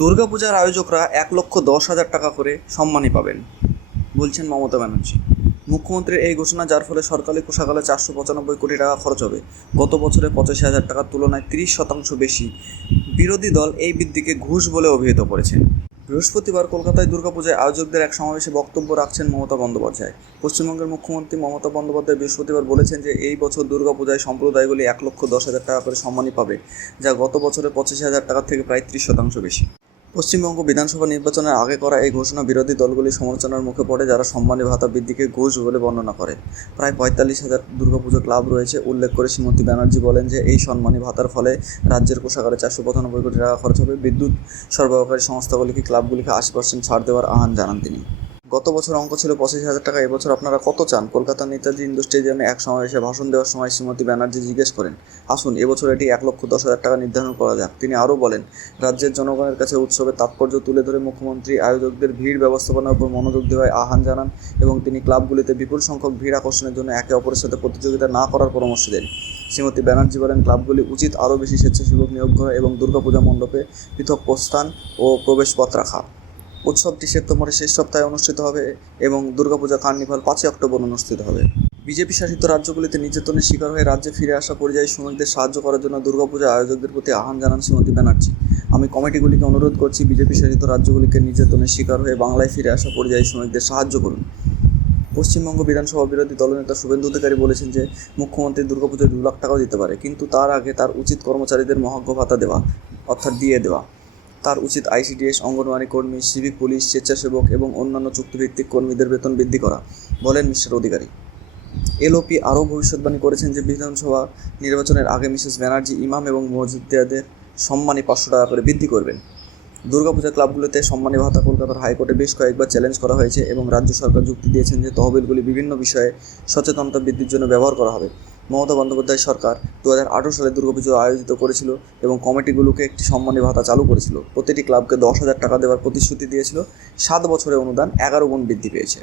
দুর্গাপূজার আয়োজকরা 1,10,000 টাকা করে সম্মানী পাবেন বলছেন মমতা ব্যানার্জি। মুখ্যমন্ত্রীর এই ঘোষণা, যার ফলে সরকারি কোষাগারে 495 কোটি টাকা খরচ হবে, গত বছরে 85,000 টাকার তুলনায় 30% বেশি। বিরোধী দল এই বৃদ্ধিকে ঘুষ বলে অভিহিত করেছেন। বৃহস্পতিবার কলকাতায় দুর্গাপূজায় আয়োজকদের এক সমাবেশে বক্তব্য রাখছেন মমতা বন্দ্যোপাধ্যায়। পশ্চিমবঙ্গের মুখ্যমন্ত্রী মমতা বন্দ্যোপাধ্যায় বৃহস্পতিবার বলেছেন যে এই বছর দুর্গাপূজায় সম্প্রদায়গুলি 1,10,000 টাকা করে সম্মানী পাবে, যা গত বছরে 85,000 টাকার থেকে প্রায় 30% বেশি। পশ্চিমবঙ্গ বিধানসভা নির্বাচনের আগে করা এই ঘোষণা বিরোধী দলগুলির সমালোচনার মুখে পড়ে, যারা সম্মানী ভাতা বৃদ্ধিকে ঘুষ বলে বর্ণনা করে। প্রায় 45,000 দুর্গাপুজো ক্লাব রয়েছে উল্লেখ করে শ্রীমতী ব্যানার্জি বলেন যে এই সম্মানী ভাতার ফলে রাজ্যের কোষাগারে 495 কোটি টাকা খরচ হবে। বিদ্যুৎ সরবরাহকারী সংস্থাগুলিকে ক্লাবগুলিকে 80% ছাড় দেওয়ার আহ্বান জানান তিনি। গত বছর অঙ্ক ছিল 85,000 টাকা, এবছর আপনারা কত চান? কলকাতার নেতাজি ইন্ডোর স্টেডিয়ামে এক সমাবেশে ভাষণ দেওয়ার সময় শ্রীমতী ব্যানার্জি জিজ্ঞেস করেন, আসুন এবছর এটি 1,10,000 টাকা নির্ধারণ করা যাক। তিনি আরও বলেন, রাজ্যের জনগণের কাছে উৎসবের তাৎপর্য তুলে ধরে মুখ্যমন্ত্রী আয়োজকদের ভিড় ব্যবস্থাপনার উপর মনোযোগ দেওয়ার আহ্বান জানান এবং তিনি ক্লাবগুলিতে বিপুল সংখ্যক ভিড় আকর্ষণের জন্য একে অপরের সাথে প্রতিযোগিতা না করার পরামর্শ দেন। শ্রীমতী ব্যানার্জি বলেন, ক্লাবগুলি উচিত আরও বেশি স্বেচ্ছাসেবক নিয়োগ করা এবং দুর্গাপূজা মণ্ডপে পৃথক প্রস্থান ও প্রবেশপথ রাখা। উৎসবটি সেপ্টেম্বরের শেষ সপ্তাহে অনুষ্ঠিত হবে এবং দুর্গাপূজা কার্নিভাল 5 অক্টোবর অনুষ্ঠিত হবে। বিজেপি শাসিত রাজ্যগুলিতে নির্যাতনের শিকার হয়ে রাজ্যে ফিরে আসা পরিযায়ী শ্রমিকদের সাহায্য করার জন্য দুর্গাপূজা আয়োজকদের প্রতি আহ্বান জানান শ্রীমতী ব্যানার্জি। আমি কমিটিগুলিকে অনুরোধ করছি, বিজেপি শাসিত রাজ্যগুলিকে নির্যাতনের শিকার হয়ে বাংলায় ফিরে আসা পরিযায়ী শ্রমিকদের সাহায্য করুন। পশ্চিমবঙ্গ বিধানসভা বিরোধী দলনেতা শুভেন্দু অধিকারী বলেছেন যে মুখ্যমন্ত্রী দুর্গাপুজোয় 2 লাখ টাকাও দিতে পারে, কিন্তু তার আগে তার উচিত কর্মচারীদের মহার্ঘ ভাতা দেওয়া, অর্থাৎ দিয়ে দেওয়া। তার উচিত আইসিডিএস, অঙ্গনওয়াড়ি কর্মী, সিভিক পুলিশ, স্বেচ্ছাসেবক এবং অন্যান্য চুক্তিভিত্তিক কর্মীদের বেতন বৃদ্ধি করা, বলেন মিস্টার অধিকারী। এলওপি আরও ভবিষ্যৎবাণী করেছেন যে বিধানসভা নির্বাচনের আগে মিসেস ব্যানার্জি ইমাম এবং মসজিদদের সম্মানী 500 টাকা করে বৃদ্ধি করবেন। দুর্গাপূজা ক্লাবগুলিতে সম্মানী ভাতা কলকাতার হাইকোর্টে বেশ কয়েকবার চ্যালেঞ্জ করা হয়েছে এবং রাজ্য সরকার যুক্তি দিয়েছেন যে তহবিলগুলি বিভিন্ন বিষয়ে সচেতনতা বৃদ্ধির জন্য ব্যবহার করা হবে। মমতা বন্দ্যোপাধ্যায় সরকার 2018 সালে দুর্গাপুজো আয়োজিত করেছিল এবং কমিটিগুলোকে একটি সম্মানী ভাতা চালু করেছিল। প্রতিটি ক্লাবকে 10,000 টাকা দেওয়ার প্রতিশ্রুতি দিয়েছিল। 7 বছরে অনুদান 11 গুণ বৃদ্ধি পেয়েছে।